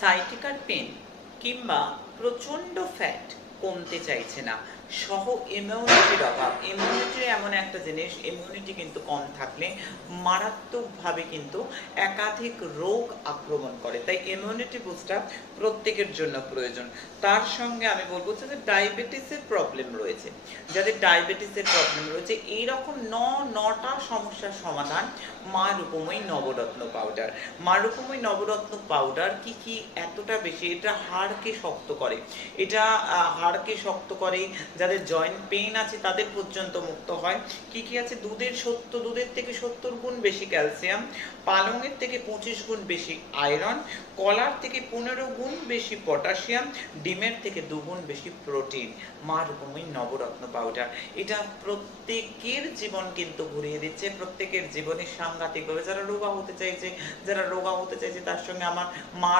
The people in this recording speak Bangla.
সাইটিকার পেন কিংবা প্রচণ্ড ফ্যাট কমতে চাইছে না, সহ ইমিউনিটির অভাব। ইমিউনিটি এমন একটা জিনিস, ইমিউনিটি কিন্তু কম থাকলে মারাত্মকভাবে কিন্তু একাধিক রোগ আক্রমণ করে। তাই ইমিউনিটি বুস্টার প্রত্যেকের জন্য প্রয়োজন। তার সঙ্গে আমি বলবো যে ডায়াবেটিসের প্রবলেম রয়েছে, যাদের ডায়াবেটিসের প্রবলেম রয়েছে, এইরকম নটা সমস্যার সমাধান মা রূপময়ী নবরত্ন পাউডার। মা রূপময়ী নবরত্ন পাউডার কি এতটা বেশি, এটা হাড়কে শক্ত করে, এটা হাড়কে শক্ত করে, যাদের জয়েন্ট পেইন আছে তাদের পর্যন্ত মুক্ত হয়। কি আছে, দুধের থেকে 70 গুণ বেশি ক্যালসিয়াম, পালংয়ের থেকে 25 গুণ বেশি আয়রন, কলার থেকে 15 গুণ বেশি পটাশিয়াম, ডিমের থেকে 2 গুণ বেশি প্রোটিন। মা রূপময়ী নবরত্ন পাউডার, এটা প্রত্যেকের জীবন কিন্তু ঘুরিয়ে দিচ্ছে, প্রত্যেকের জীবনে সাংঘাতিকভাবে। যারা রোগা হতে চাইছে তার সঙ্গে আমার মা